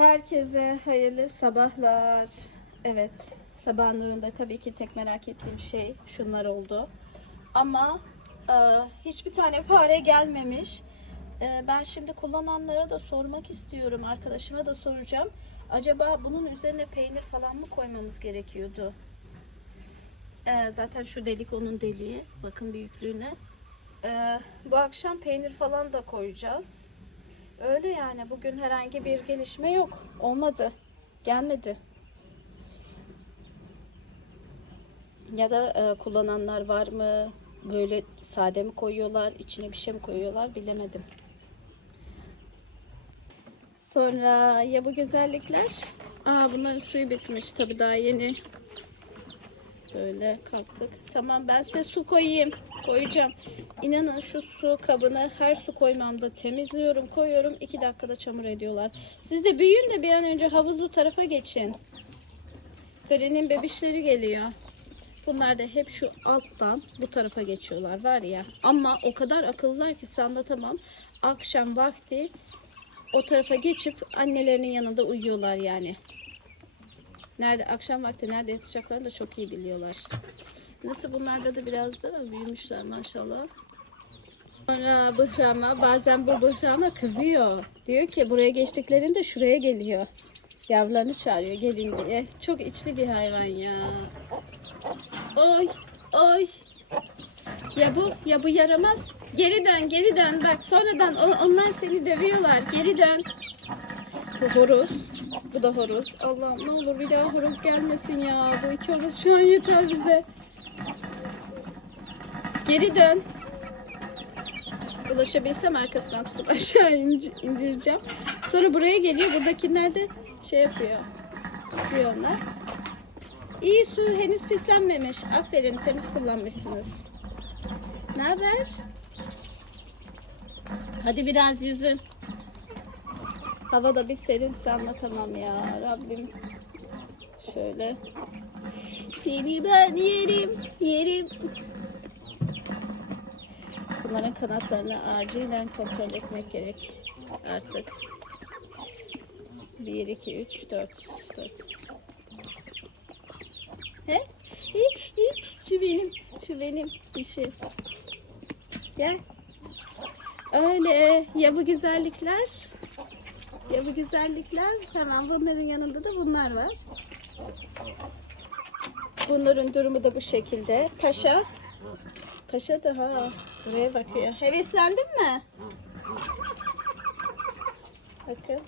Herkese hayırlı sabahlar. Evet, sabah nurunda tabii ki tek merak ettiğim şey şunlar oldu. Ama e, hiçbir tane fare gelmemiş. E, ben şimdi kullananlara da sormak istiyorum. Arkadaşıma da soracağım. Acaba bunun üzerine peynir falan mı koymamız gerekiyordu? E, zaten şu delik onun deliği. Bakın büyüklüğüne. E, bu akşam peynir falan da koyacağız. Öyle yani bugün herhangi bir gelişme yok. Olmadı. Gelmedi. Ya da e, kullananlar var mı? Böyle sade mi koyuyorlar, içine bir şey mi koyuyorlar bilemedim. Sonra ya bu güzellikler? Aa bunların suyu bitmiş tabii daha yeni. Böyle kalktık. Tamam ben size su koyayım. Koyacağım. İnanın şu su kabını her su koymamda temizliyorum, koyuyorum. iki dakikada çamur ediyorlar. Siz de büyüyün de bir an önce havuzlu tarafa geçin. Gri'nin bebişleri geliyor. Bunlar da hep şu alttan bu tarafa geçiyorlar var ya. Ama o kadar akıllılar ki size anlatamam. Akşam vakti o tarafa geçip annelerinin yanında uyuyorlar yani. Nerede akşam vakti nerede yatacaklarını da çok iyi biliyorlar. Nasıl bunlarda da biraz da büyümüşler maşallah. Sonra bıhrama bazen bu bıhrama kızıyor. Diyor ki buraya geçtiklerinde şuraya geliyor. Yavrularını çağırıyor gelin diye. Çok içli bir hayvan ya. Oy oy. Ya bu ya bu yaramaz. Geri dön geri dön bak sonradan onlar seni dövüyorlar. Geri dön. Bu horoz. Bu da horoz. Allah'ım ne olur bir daha horoz gelmesin ya. Bu iki horoz şu an yeter bize. Geri dön. Ulaşabilsem arkasından tutup aşağı indireceğim. Sonra buraya geliyor. Buradakiler de şey yapıyor. Siyonlar. İyi su henüz pislenmemiş. Aferin temiz kullanmışsınız. Ne haber? Hadi biraz yüzün. Hava da bir serinse anlatamam ya Rabbim. Şöyle. Seni ben yerim, yerim. Bunların kanatlarını acilen kontrol etmek gerek artık. 1, 2, 3, 4, 4. He? Hi, hi. Şu benim, şu benim dişim. Gel. Öyle. Ya bu güzellikler? Ya bu güzellikler? Hemen bunların yanında da bunlar var. Bunların durumu da bu şekilde. Paşa. Paşa da ha buraya bakıyor. Heveslendin mi? Bakın.